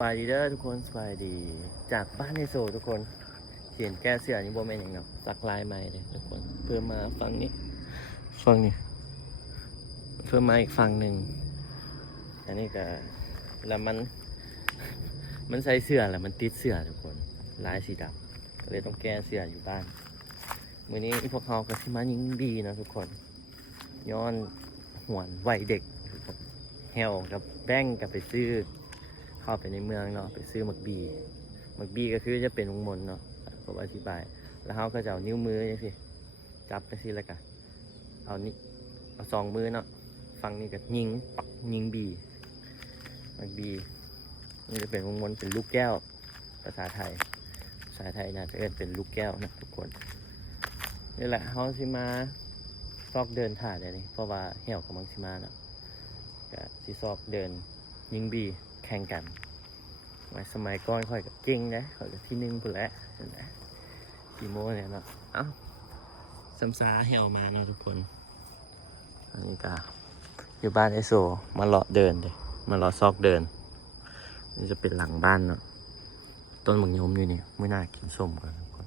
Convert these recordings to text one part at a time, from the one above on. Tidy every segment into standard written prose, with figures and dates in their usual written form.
สบายดีเด้อทุกคนสบายดีจากบ้านในโซทุกคนเขียนแก้เสือนี่โบแมนอย่างเนาะสักลายใหม่เลยทุกคนเพื่อมาฟังนี้เพื่อมาอีกฝั่งหนึ่งอันนี้ก็แล้วมันใส่เสือแหละมันติดเสือทุกคนลายสีดำก็เลยต้องแก้เสืออยู่บ้านมื้อนี้พวกเขาก็ที่มายิงบีนะทุกคนย้อนหวนวัยเด็กแฮวกับแป้งกับไปซื้อเข้าไปในเมืองเนาะไปซื้อหมึกบีก็คือจะเป็นวงมนเนาะผมอธิบายแล้วเขาก็จะเอานิ้วมือนี่สิจับไปสิแล้วกันเอาสองมือเนาะฝั่งนี้ก็ยิงปักยิงหมึกบีมันจะเป็นวงมนเป็นลูกแก้วภาษาไทยน่าจะเป็นลูกแก้วนะทุกคนนี่แหละเขาสิมาซอกเดินถ่ายเลยนี่เพราะว่าเหี่ยวกับมังสิมาเนาะก็สิซอกเดินยิงบีแข่งกันสมัยก่อนค่อยกับเก่งนะค่อยกับที่หนึ่งพุ่นแหละกี่โมเนี่ยเนาะเอ้าซัมซาให้ออกมาเนาะทุกคนอันนี้ก็อยู่บ้านไอโซมาเลาะเดินเลยมาเลาะซอกเดินนี่จะเป็นหลังบ้านเนาะต้นมะยมอยู่นี่ไม่น่ากินส้มกันทุกคน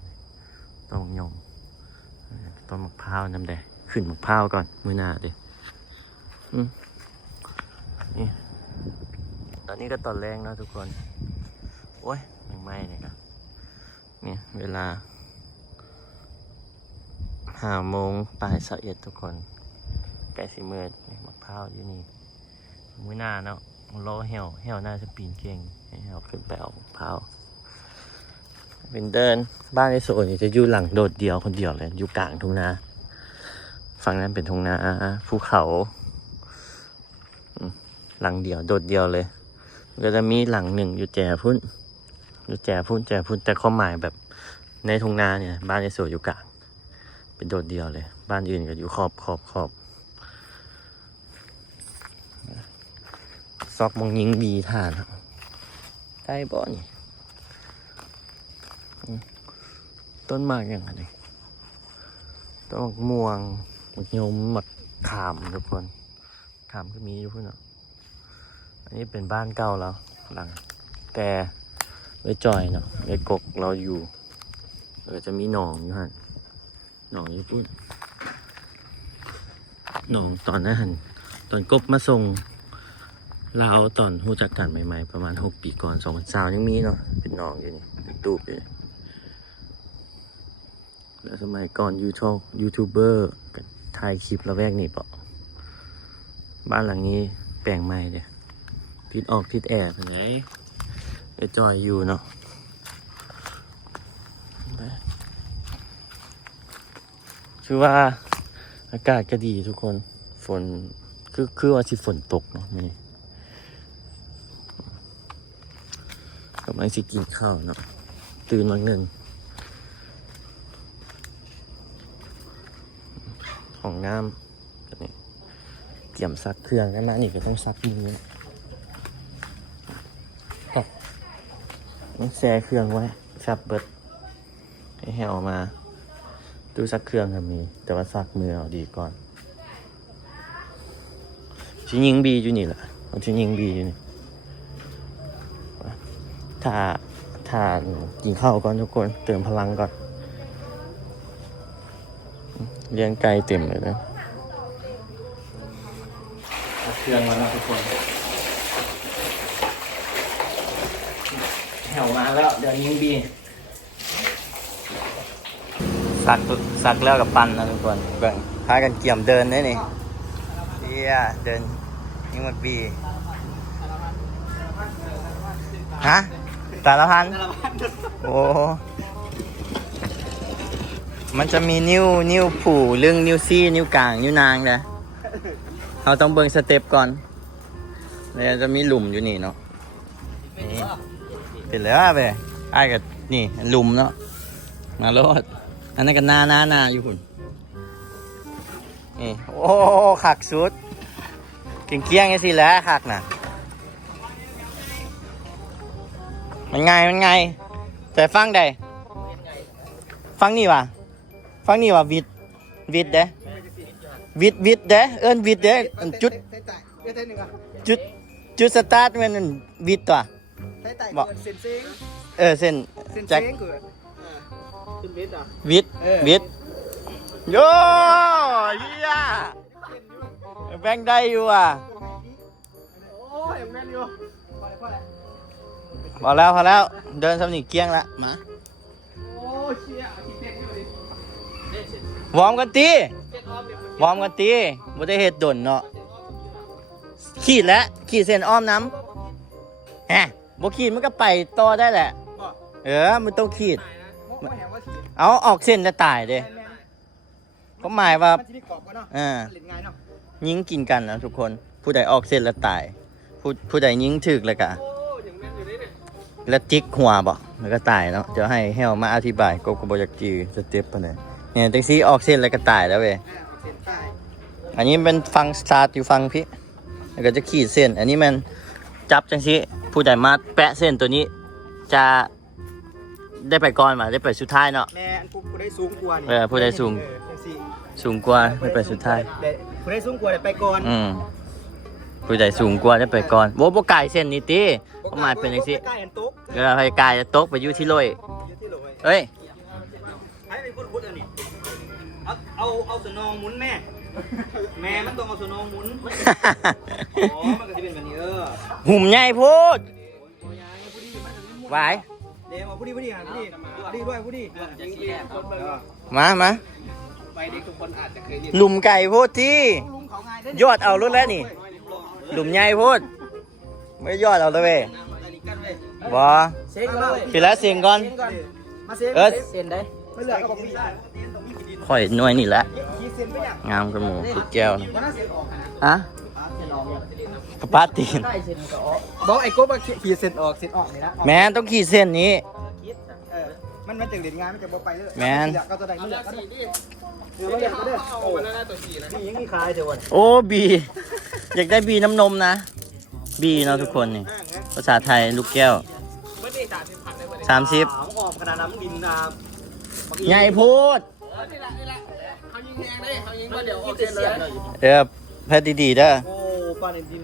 ต้นมะยมต้นมะพร้าวน้ำแดงขึ้นมะพร้าวก่อนไม่น่าดินี่ตอนนี้ก็ตอนแรงแล้วทุกคนโอ้ยยังไม่เลยครับนี่เวลา5:01ทุกคนใกล้สิมืดมะพร้าวอยู่นี่มื้อหน้าเนาะรอเหี่ยวน่าจะปีนเก่งให้เหี่ยวขึ้นไปเอามะพร้าวเป็นเดินบ้านในโซนนี่จะอยู่หลังโดดเดียวคนเดียวเลยอยู่กลางทุ่งนาฝั่งนั้นเป็นทุ่งนาภูเขาหลังเดียวโดดเดียวเลยก็จะมีหลังหนึ่งอยู่แจพุ่นแต่ข้อหมายแบบในทุ่งนาเนี่ยบ้านในโซนอยู่กลางเป็นโดดเดียวเลยบ้านอื่นก็อยู่ขอบซอกมองยิงบีทานได้บ่นี่ต้นหมากอย่างไรต้นหมากม่วงหมากยมหมากขามทุกคนขามก็มีอยู่พุ่นเนาะอันนี้เป็นบ้านเก่าแล้วหลังแต่ไว้จอยเนาะไว้กกเราอยู่จะมีหนองอยู่ฮะหนองอยู่พุ่นหนองตอนนั้นหันตอนกบมาส่งเราตอนหูจักกันใหม่ๆประมาณ6 ปีก่อน2020ยังมีเนาะเป็นหนองอยู่นี่เป็นตูบอยู่แล้วสมัยก่อนยูทูบเบอร์ถ่ายคลิปละแวกนี่เปล่าบ้านหลังนี้แปลงใหม่เด้ทิศออกทิศแอร์เป็นไงไอ้จอยอยู่เนาะคือว่าอากาศก็ดีทุกคนฝนคือว่าสิฝนตกเนาะนี่กำลังสิกินข้าวเนาะตื่นมาหนึ่งของน้ำนี่เตรียมซักเครื่องกันนะนี่ก็ต้องซักมือต้องแช่เครื่องไว้ซับเบิดให้แห้วมาตู้ซักเครื่องก็มีแต่ว่าซักมือเอาดีก่อนชิ้นยิงบีอยู่นี่แหละเอาชิ้นยิงบีอยู่นี่ถ้ากินข้าวก่อนทุกคนเติมพลังก่อนเลี้ยงไก่เต็มเลยนะเครื่องมาแล้วทุกคนแถวมาแล้วเดี๋ยวยิงบีสักแล้วกับปั้นนะทุกคนเบิ่งพากันเกี่ยมเดินได้นี่เดินยิงหมดบีฮะ1,000โอ้มันจะมีนิ้วผู่เรื่องนิ้วซี่นิ้วกลางนิ้วนางนะเราต้องเบิ่งสเต็ปก่อนแล้วจะมีหลุมอยู่นี่เนาะนี่เป็นแล้วไปไอ้กับนี่หลุมเนาะมาโลดอันนั้นก็นาอยู่หุ่นนี่โอ้ขักสุดเกี้ยงไงสิแล้วขักน่ะมันไงแต่ฟังได้ฟังนี่ว่ะวิดเด้วิดเด้เอิ้นวิดเด้จุดสตาร์ทมันวิดตัว ใช้ไต่ บอก เกิดเส้นเซ้ง เส้น เส้น แจ็ค เซ้งเกิดขึ้นวิทย์อ่ะ วิทย์ เออ วิทย์โย่เฮียแบงค์ได้อยู่อ่ะ โอ้ยแม่นอยู่พอแล้ว พอแล้ว เดินสำนีเกี้ยงละมา โอ้เชี่ยขี้เต้นอยู่ดิ วอร์มกันตี เต้นออมเดี๋ยว วอร์มกันตีบ่ได้เฮ็ดดนเนาะขีดแล้วขีดเส้นอ้อมน้ำฮะบ่ขีดมันก็ไปต่อได้แหละ มันต้องขีด โม่แหงว่าขี้ เอาออกเส้นจะตายเด้ก็หมายว่า มันจะมีกรอบกันเนาะ อ่า เล่นง่ายเนาะ ยิงกินกันนะทุกคน ผู้ใดออกเส้นแล้วตาย ผู้ใดยิงถึกแล้วก็ โอ้ยังแม่นอยู่ดิเนี่ย แล้วจิกหัวบ่แล้วก็ตายเนาะเดี๋ยวให้เฮลมาอธิบายก็บ่อยากจือสเต็ปปานใดเนี่ยแท็กซี่ออกเส้นแล้วก็ตายแล้วเว้ย เส้นใต้ อันนี้เป็นฟังสตาร์ทอยู่ฟังพี่แล้วก็จะขีดเส้น อันนี้มันจับจังซี่ผู้ใดมาแปะเส้นตัวนี้ จะได้ไปก่อนมาได้ไปสุดท้ายเนาะ แม่อันผู้ได้สูงกว่านี่ ผู้ใดสูง จังซี่ สูงกว่าได้ไปสุดท้าย ผู้ได้สูงกว่าได้ไปก่อน ผู้ใดสูงกว่าได้ไปก่อนบ่ไกลเส้นนี้ติประมาณเป็นจังซี่ ใกล้อันตุ๊ก เวลาไปไกลจะตกไปอยู่ที่โลย อยู่ที่โหลย เอ้ย ให้ไปพูดอันนี้เอาสนองหมุนแม่แม่มันต้องเอาสนองหมุนอ๋อมันก็จะเป็นแบบนี้หุ่มใหญ่พูด โอ้ยายผู้ดีมันจะไม่ม้วน ไหว เดี๋ยวเอาผู้ดีผู้ดีด้วยผู้ดีมา ไปเด็กทุกคนอาจจะเคยเรียน หลุมไก่พูดที่ ลุงเขาง่ายได้ ยอดเอารถแล้วนี่ หลุมใหญ่พูดไม่ยอดเอาเลยเว้ยบอ เซ็งเลย ทีแล้วเสียงก่อน มาเซ็ง เซ็นได้ ไม่เหลือก็บอกพี่ ข่อยหน่วยนี่แหละ ขี้เซ็นไปอย่าง งามกันหมูสุดแก้วนะ มันน่าเซ็นออกนะ อะ เซ็นออก กระปาตีน ได้เซ็นก็ออกบอกไอ้ก๊บขี่เซ็นออกนี่นะ แม่ต้องขีดเส้นนี้ มันจะเรียนงานมันจะบอกไปเลย แมน ก็จะได้ไม่เหลือก็ได้เดี๋ยวเรียนก็ได้โอ้นั่นน่าตัวสีนะนี่ยังมีคายเดี๋ยววัน โอ้บีอยากได้บีน้ำนมนะ บีเนาะทุกคนนี่ภาษาไทยลูกแก้ว ไม่ได้30,000เลย 30 ออกขนาดน้ำดินน้ ใหญ่พูด นี่แหละเขายิงแรงได้เขายิงเดี๋ยวออกเซ็นเลย แพทย์ดีๆเด้อ โอ้ปลาในดิน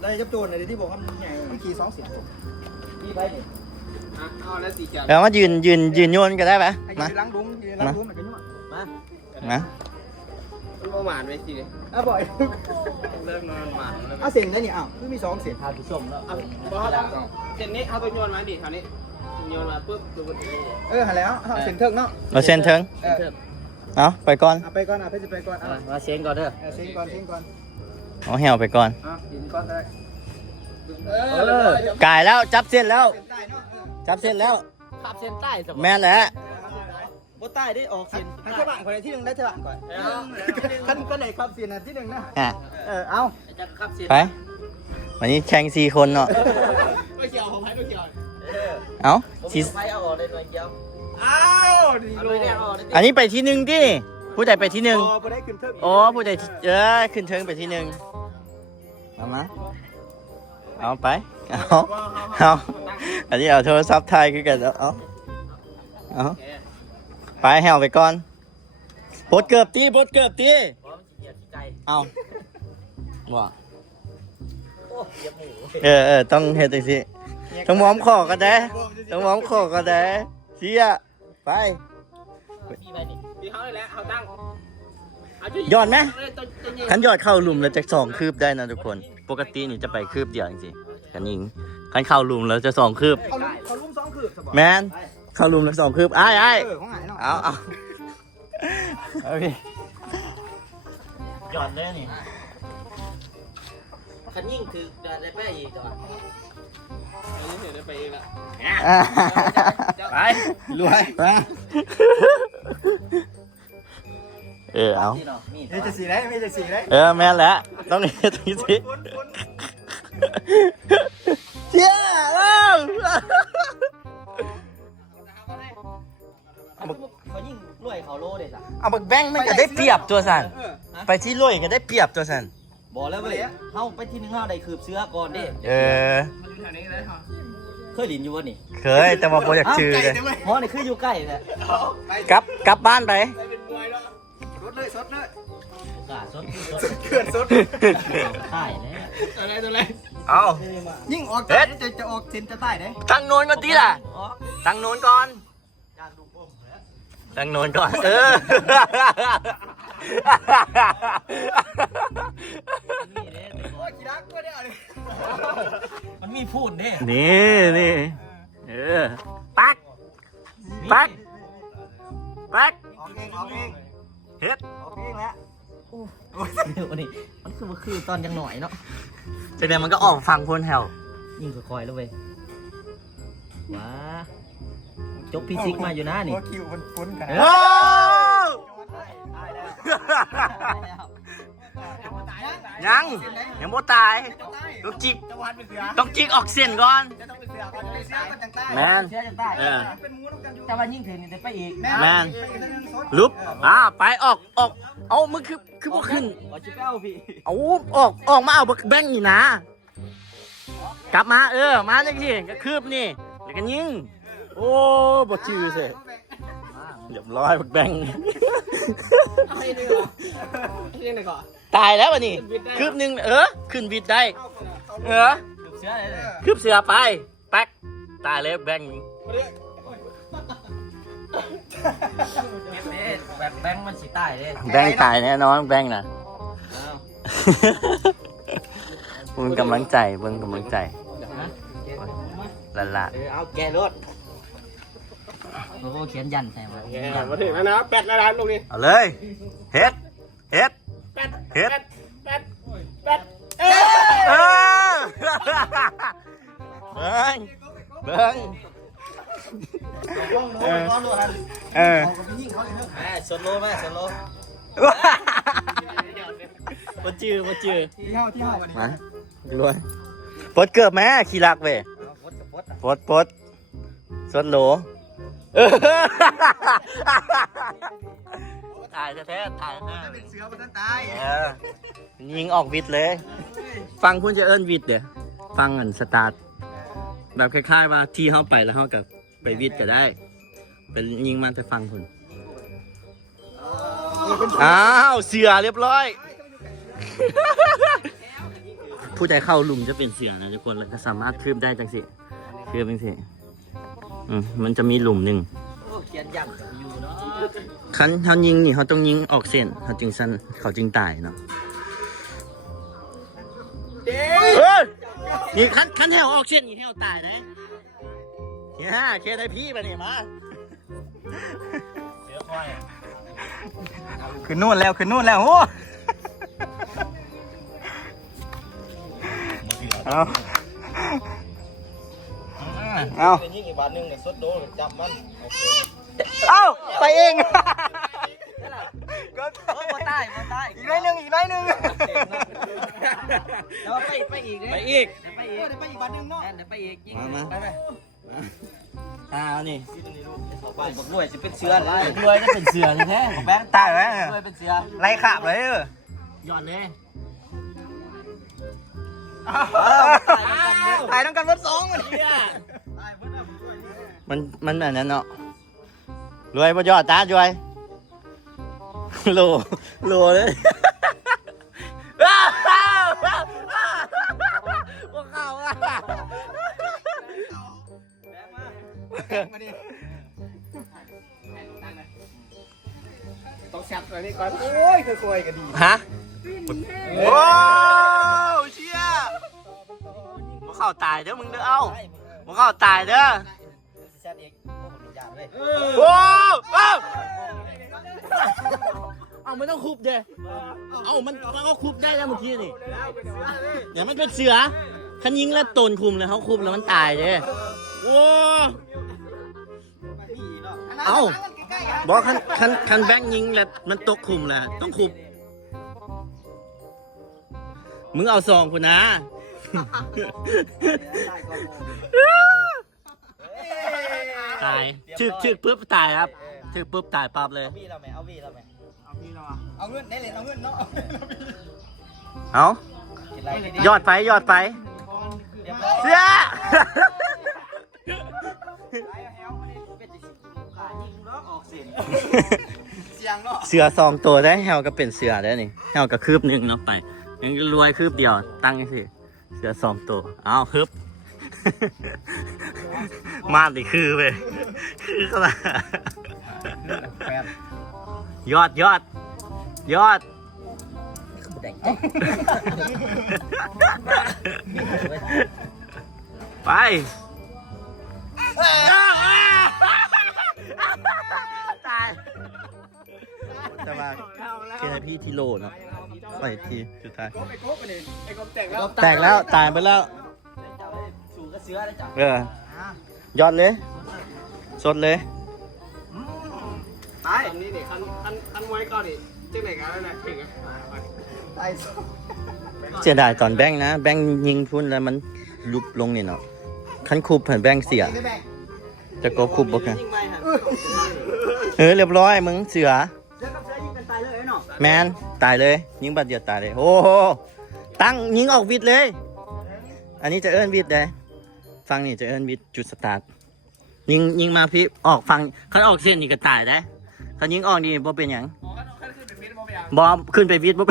ได้ยับโจรอะไรที่บอกว่ามันใหญ่มันขี่2 เสียงดีไปดิเอาแล้วสีจัน แล้วมายืนโยนก็ได้ไหม ยื มาน ล้างดุ้งยืนล้างดุ้งเหมือนกันนี่มา มา ประมาณไว้สิเลยบ่อยเลิกนอนหวานเอาเสียงได้นี่อ้าวคือมี2 เสียงทานผู้ชมแล้วเส้นนี้เอาตัวโยนมาดิคราวนี้โยนมาปุ๊บดูหาแล้วเอาเส้นเทิงเนาะ เราเส้นเทิงเอาไปก่อน ไปก่อนไปก่อน มาเส้นก่อนเด้อ เส้นก่อน เอาแหวไปก่อน ดินก่อนได้ กายแล้วจับเส้นแล้ว เส้นใต้เนาะ จับเส้นแล้ว ขับเส้นใต้สม แม่นแหละ บนใต้ได้ออกเส้นทันเทบานก่อนที่1ได้เทบานก่อนคันไหนขับเส้นที่1นะ อ่ะ เอาจะขับเส้น ไปวันนี้แข่ง4 คนเนาะ ไม่เกี่ยวของไผ่ไม่เกี่ยว เอาสิ ไผ่เอาออกได้ตัวเดียวอ้าวดีเลยเนี่ยออกได้ อันนี้ไปที่1ดิผู้ใดไปที่1 พอได้ขึ้นเทิง โอ้ผู้ใดขึ้นเทิงไปที่1มาเอาไปเอาอันนี้เอาโทรศัพท์ถ่ายคือกันเอาไปแหวไปก่อนปลดเกือบตีเอาว่าต้องเฮ็ดจังซี่ต้องมอมขอก็ได้ต้องมอมขอก็ได้เสียไป ดีเขาเลยแหละเขาตั้ง ยอดไหมคันยอดเข้าหลุมแล้วจะ2 คืบได้นะทุกคน ปกตินี่จะไปคืบเดียวจริงๆคันยิงคันเข้าหลุมแล้วจะ2 คืบ เขาลุ่ม2 คืบ แมนเข้าหลุมแล้ว2 คืบอ้าย ของหายเนาะ เอาพี่ยอดเลยนี่ คันยิ่งคือจะได้ไปอีกตัวอันนี้เห็นได้ไปเองละ ไปรวยไปเอา มีจะสีได้มีจะสีได้ แม่นแหละต้องเฮ็ดจังซี่เชี่ยเขายิ่งรวยเขาโลเด็ดอ่ะ เอาบักแบงค์มันก็ได้เปรียบตัวสันไปที่รวยก็ได้เปรียบตัวสัน บอกแล้วเว้ยเฮาไปที่1เฮาได้คืบเสื้อก่อนดิมันอยู่แถวนี้เลยเหรอเคยลินอยู่วะนี่ เคยแต่ว่าโปรอยากชื่อเลย ฮอนี่คืออยู่ใกล้แหละ กลับบ้านไป สดเลยสดเกินสด ข่ายแล้ว ตัวอะไร เอา ยิ่งออกจากจะออกเส้นจะใต้ได้ ทางโน้นก่อนทีล่ะทางโน้นก่อนทางโน้นก่อนมันมีพูดเด้ นี่ปักออกเองเฮ็ด ออกเองแล้ววันนี้มันคือตอนยังหน่อยเนาะ จากนั้นมันก็ออกฟังพ้นแถว ยิ่งคอยแล้วเว้ยว้าจกพี่ซิกมาอยู่นะนี่คิวมันฟุ้นกันยังบ่ตายต้องจิกออกเส้นก่อนแมนแต่ว่ายิ่งถึงจะไปอีกแมนลุบไปออกเอามึงคือบ่ขึ้นเอาออกมาเอาแบงค์นี่นะกลับมามาจังซี่ก็คืบนี่แล้วก็ยิงโอ้บ่ชื่อเซ่เรียบร้อยบักแบงค์ตายแล้ววะนี่คืบหนึ่งขึ้นวิดได้คืบเสือไปแป๊กตายเลยแบงค์แบบแบงค์มันสิตายเลย แบงค์ตายแน่นอนแบงค์น่ะเบิ่งกำลังใจละเอาแกรถโอ้เขียนยันแทนมาถึงแล้วนะแปดแล้วนะตรงนี้เอาเลยเฮ็ดแปดเบิ้งสโลไหมสโลบ่จื้อที่ห้ามาดูเลยปดเกือบแม่ขี้รักเว้ยปดสดโหลถ่ายแท้เป็นเสือมันตาย ยิงออกวิดเลย ฟังคุณจะเอิ้นวิดเดี๋ยวฟังอันสตาร์ทแบบคล้ายๆว่าที่เขาไปแล้วเขากับไปวิดก็ได้เป็นยิงมันไปฟังคุณเสือเรียบร้อย ผู้ใดเข้าหลุมจะเป็นเสือนะทุกคนแล้วก็สามารถคืบได้จังสิคืบจังสิมันจะมีหลุมหนึ่งเขียนยันอยู่เนาะคันเขายิงนี่เขาต้องยิงออกเส้นเขาจึงสั้นเขาจึงตายเนาะนี่คันแถวออกเส้นนี่แถวตายนะเนี่ยเคได้พี่ไปเนี่ยมาเสือคอยขึ้นนู่นแล้วโอ้เอายิงอีกบาทนึงเนี่ยสดโดนจับมันไปเองมาตายอีกน้อยหนึ่งแล้วไปอีกบาทนึงเนาะไปอีกมานี่บ้านผมรวยจะเป็นเสืออะไร รวยจะเป็นเสือนี่แท้แบงค์ตายไหมรวยเป็นเสือไรขาบเลยหย่อนเลยตายต้องการรถสองมันอันนั้นเนาะรวยประยอดตารวยโลเลยพวกเขาต้องแซ่บเลยนี่ก่อน โอ้ยคือควยกันดีฮะโอ้เชี่ยพวกเขาตายเด้อมึงเด้อพวกเขาตายเด้อโอ้เอาไม่ต้องคุบเด้มันก็คุบได้แล้วเมื่อกี้นี่เดี๋ยวมันเป็นเสือคันยิงแล้วตนคุมเลยเขาคุมแล้วมันตายเด้โอ้บอกคันแบงค์ยิงแล้วมันตกคุมแหละต้องคุบมึงเอาซองกูนะตายชึกปุ๊บตายครับชึกปุ๊บตายปั๊บเลยเอาเงินได้เลยเอาเงินเนาะยอดไปเสือเสือสองตัวได้แฮวก็เป็นเสือได้นี่แฮวก็คืบหนึ่งเนาะไปยังรวยคืบเดียวตั้งยังสิเสือ ลือ2ตัวเอาฮึบ มาดิคือไปคือขนาดยอดไปตายจะมาเคนพี่ทีโลเนาะไปทีสุดท้าย ไอ้กบไปนี่ไอ้กบแตกแล้ว แตกแล้วตายไปแล้ว สูงกระเสือได้จ้ะ ยอดเลยสดเลย ตายนี่นี่คันไว้ก่อนนี่เจ๊ไหนกันแล้วนะถึงอ่ะ ตาย เสียดายตอนแบงค์นะแบงค์ยิงพุ่นแล้วมันลุบลงนี่เนาะคันคูบเห็นแบงค์เสียจะกบคูบบอกนะเรียบร้อยมึงเสือ เสือกับเสือยิงกันตายเลยเนาะ แมนตายเลยยิงบัดเดียวตายเลยโอ้โหตั้งยิงออกวิดเลย อันนี้จะเอิ้นวิดเลยฟังนี่จะเอิ้นวิดจุดสตาร์ทยิงมาพี่ออกฟังเขาออกเส้นนี่ก็ตายได้เขายิงออกนี่บ่เป็นหยัง บอมขึ้นไปวิทย์ปุ๊บ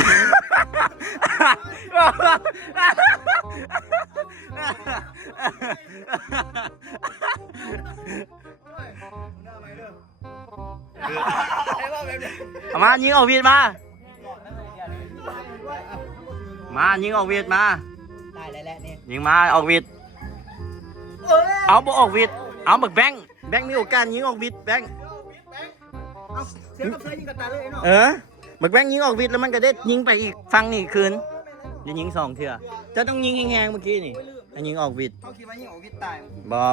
เอามายิงออกวิทย์มายิงออกวิทย์มา ตายแล้วนี่ ยิงมาออกวิทย์เอาบ่ออกวิทย์เอาบักแบงค์มีโอกาสยิงออกวิทย์แบงค์ เสือกับเสือยิงกันตายเลยเนาะ บักแบงค์ยิงออกวิทย์แล้วมันก็ได้ยิงไปอีกฟังนี่คืนจะยิง2 เทื่อจะต้องยิงแหงๆเมื่อกี้นี่อันยิงออกวิทย์ เขาคิดว่ายิงออกวิทย์ตาย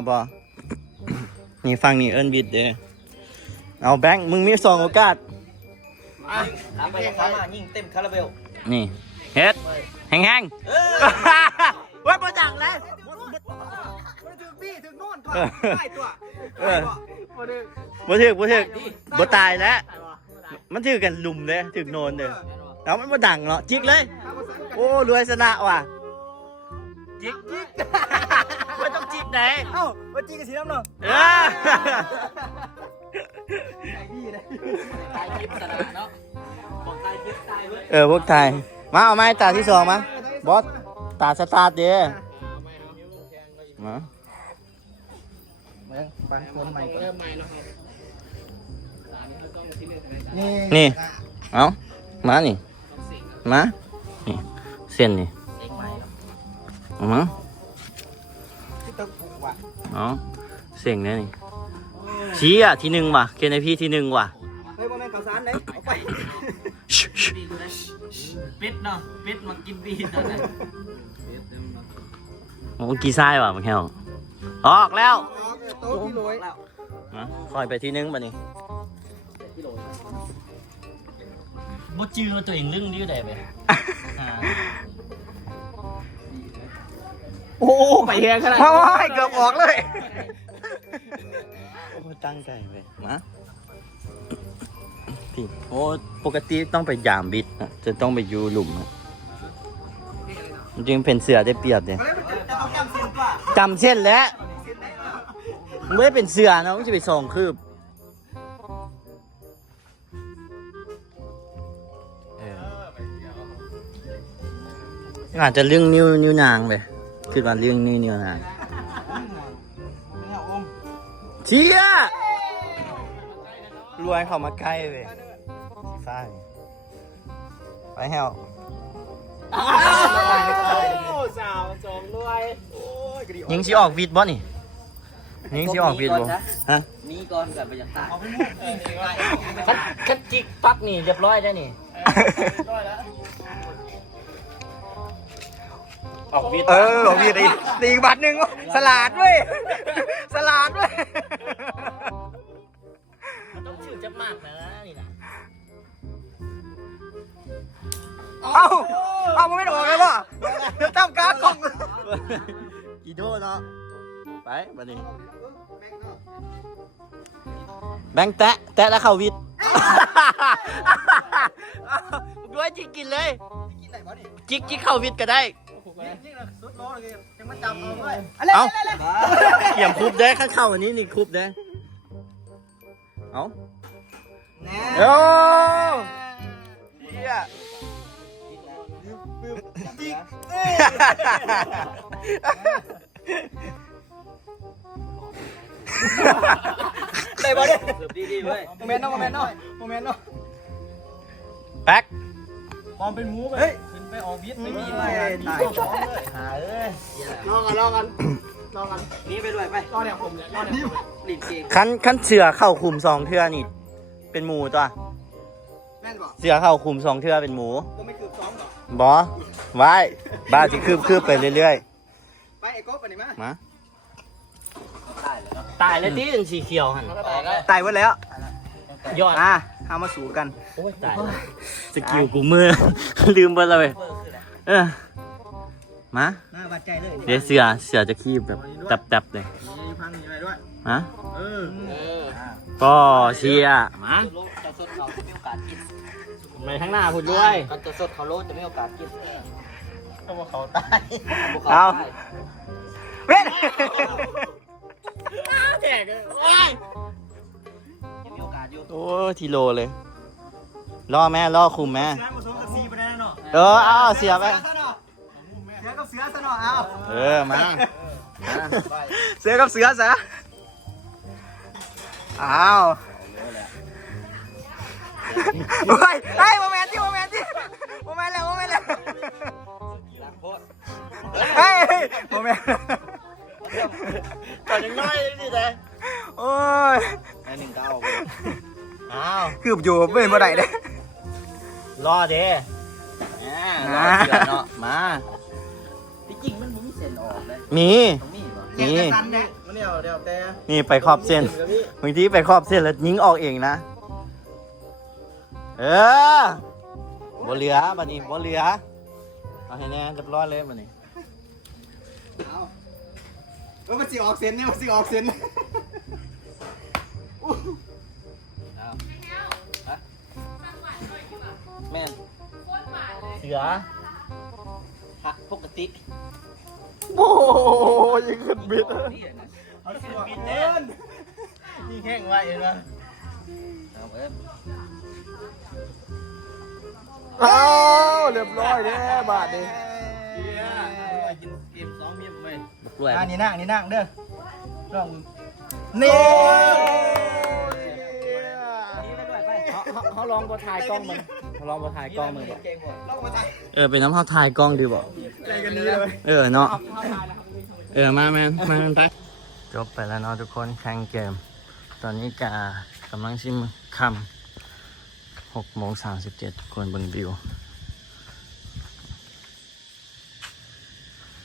บอ นี่ฟังนี่เอิ้นวิทย์เด้เอาแบงค์มึงมี2 โอกาส ถามไปถามมายิงเต็มคาราเบล นี่เฮ็ดแหงๆว่าบ่จังเลย มันถึงพี่ถึงโน่นตัวตายตัว บ่ถึกบ่ตายแล้วมันถือกันลุมเด้ถึกโนนเด้อแล้วมันบ่ดังเนาะจิกเลย โอ้รวยชนะว่ะจิกไม่ต้องจิกไหน เอ้าว่าจีกันสีน้ำเนาะ เออ พี่เลยตายคลิปสนามเนาะบอกตายคลิปตายเว้ย พวกไทยมาเอาไม้ตาที่2มาบอสตาสตาร์ทเด้มา บางคนใหม่ เริ่มใหม่แล้วครับ นี่เอามานี่มานี่เส้นนี่เอามา ที่ต้องปลูกว่ะ เอาเสียงเนี่ยนี่ชี้อ่ะที่1ว่ะเคนไอพี่ที่1ว่ะ เฮ้ยโมเมนต์ข่าวสารไหนเอาไป เป็ดเนาะเป็ดมากินบีนนั่นแหละ โอ้กี่ซ้ายว่ะมันแค่ออกแล้ว โต๊ะที่รวยแล้ว มาคอยไปที่1ป่ะนี่ บ่จื้อว่าตัวเองลึ่งดิ้วได้ไป โอ้ไปแหงขนาด โอ้ยเกือบออกเลยโอ้ตั้งใจไปมาพี่โอ้ปกติต้องไปยามบิดนะจะต้องไปอยู่หลุมนะจริงเป็นเสือได้เปรียบเนี่ย จะต้องจำเส้นป่ะ จำเส้นแล้วมึงไม่ได้เป็นเสือนะมึงจะไปส่งคืบอาจจะเรื่องนิ้วนางไปคือว่าเรื่องนิ้วนางเชี่ยรวยเข้ามาใกล้ไปใช่ไปแฮว สาวสองด้วย ยิงสิออกวิดบ่นี่ยิงสิออกวิดบ่ฮะ นี่ก่อนแบบไปจากตายคัดจิกปักนี่เรียบร้อยได้นี่ ออกวิทย์ ออกวิดอีกบัตรหนึ่งสลาดเว้ยสลาดเว้ย มันต้องชื่อจะมากนะนี่นะ เอามึงไม่ออกเลยว่ะเดี๋ยวตั้งการ์ดกล่องกี่โดเนาะไปบัดนี้แบงค์แตะแล้วเข้าวิดด้วยจิกกินเลย กินไหนบ่นี่ จิกเข้าวิดก็ได้ ยิงนะสุดโลเลยยังมาจำเอาด้วย เอาเกี่ยมคุบได้ข้างเข้าอันนี้นี่คุบได้เอา แน่ โอ้เฮีย ติ๊กได้บ่เนี่ย เกือบดีๆเว้ย โมเมนต์เนาะโมเมนต์เนาะโมเมนต์เนาะ แป๊ก ความเป็นหมูไปเฮ้ยขึ้นไปออกวิทย์ไม่มีอะไรตายท้องเลยหาเอ้ย รอกัน นี่ไปด้วยไป รอเนี่ยผมเนี่ยรอเนี่ย ลิ้นเกง คันเสือเข้าคุม2เทื่อนี่ เป็นหมูตัว แม่นบอก เสือเข้าคุม2เทื่อเป็นหมู ก็ไม่คือซ้อมหรอก บอไว้บ้าสิคืบไปเรื่อย ไปไอ้ก๊อฟไปไหนมา ๆมา ตายแล้วที่เป็นสีเขียวหัน ตายหมดแล้ว ยอด เอามาสู่กัน โอ้ยตาย สกิลกูมือ ลืมไปเลยเออมา น่าบาดใจเลย เดี๋ยวเสือจะคีบแบบแตบๆเลย มีพังมีอะไรด้วย ฮะ เออ ก็เชียร์มา จะสดเขาจะมีโอกาสกิน ไปข้างหน้าพูดด้วย ก็จะสดเขาโลจะมีโอกาสกิน เขาบอกเขาตาย เอาเว้น ยังมีโอกาสอยู่ โอ้ทีโลเลยล่อแม่ล่อคุมแม่ น้ำผสมกับซีไปได้เนาะ เอาเสียไป เสือกับเสือซะเนาะเอา มา เสือกับเสือซะอ้าวโอ้ยไอ้โมเมนต์แล้วเฮ้ยโมเมนต์ ก่อนยังน้อยสิแต่ โอ้ย ไอ้หนึ่งก็เอา อ้าว คืบอยู่ไม่เห็นเมื่อไหร่เด้ รอเด้ รอเสือเนาะ มา ที่จริงมันมีเส้นออกเลย มี ตรงนี้วะ มี มันเดี๋ยวแต่ นี่ไปขอบเส้นบางทีไปขอบเส้นแล้วยิงออกเองนะ บ่เหลือบัดนี้บ่เหลือ เอาให้แน่เรียบร้อยเลยบัดนี้ มันสิออกเซนเนี่ยมันสิออกเซน แม่น เสือ ฮะปกติ โอ้ยยิงขึ้นบิด เอาเสือบินเล่น ยิงแห้งไว้เห็นไหม เอาเอิ้น อ้าวเรียบร้อยแล้วบาทนี้ กินเกม2มีไปบุกด้วย นี่นั่งเด้อลองนี่ เขาลองบถ่ายกล้องมันเขาลองบถ่ายกล้องมันบอก ลองมาถ่าย เป็นน้ำเขาถ่ายกล้องดีบอก ใจกันนี้เลย เนาะมาแมนไปจบไปแล้วเนาะทุกคนแข่งเกม ตอนนี้กำลังชิมคำ6:37ทุกคนบนวิว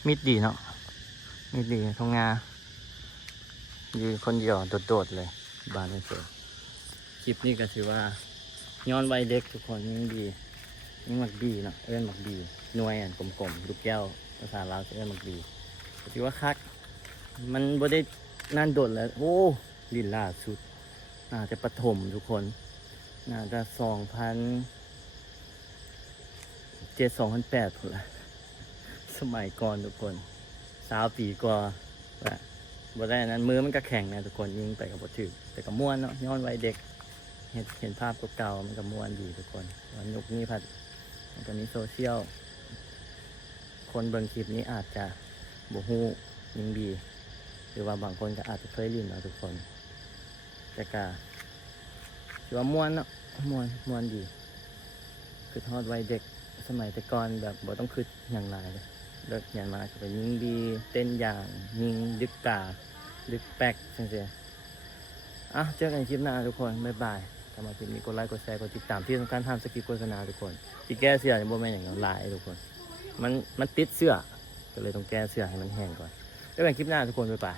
มิดดีเนาะมิดดีทงงายืนคนเดียวโดดๆเลยบ้านไม่เจอคลิปนี้ก็ถือว่าย้อนวัยเด็กทุกคนยิ่งดียิ่งหมักดีเนาะเอิ้นหมักดีหน่วยอันกลมๆลูกแก้วภาษาลาวจะเอิ้นหมักดีก็ถือว่าคักมันบ่ได้นั่นโดดแล้วโอ้ลินล่าสุดน่าจะประถมทุกคนน่าจะ2007-2008พุ่นละสมัยก่อนทุกคน20 ปีกว่าแบบบ่ได้นั้นมือมันก็แข็งนะทุกคนยิงไปกับบ่ถึกแต่ก็ม่วนเนาะย้อนวัยเด็กเห็นภาพเก่าๆมันก็ม่วนดีทุกคนวันยุคนี้พัดมันก็มีโซเชียลคนเบิ่งคลิปนี้อาจจะบ่ฮู้ยิงดีหรือว่าบางคนก็อาจจะเคยลิ้นเนาะทุกคนแต่ก็ถือว่าม่วนเนาะม่วนดีคือทอดวัยเด็กสมัยแต่ก่อนแบบบ่ต้องคิดอย่างไรเลยเลิกอย่างมาก็ไปยิงดีเต้นอย่างยิงดึกตาดึกแป๊กจังซี่เจอกันคลิปหน้าทุกคนบ๊ายบายถ้ามาคลิปนี้กดไลค์กดแชร์กดติดตามที่สำคัญห้ามสกิปโฆษณาทุกคนที่แก้เสื้อเนี่ยบ่แม่นอย่างนั้นหลายทุกคนมันติดเสื้อก็เลยต้องแก้เสื้อให้มันแห้งก่อนเจอกันคลิปหน้าทุกคนบ๊ายบาย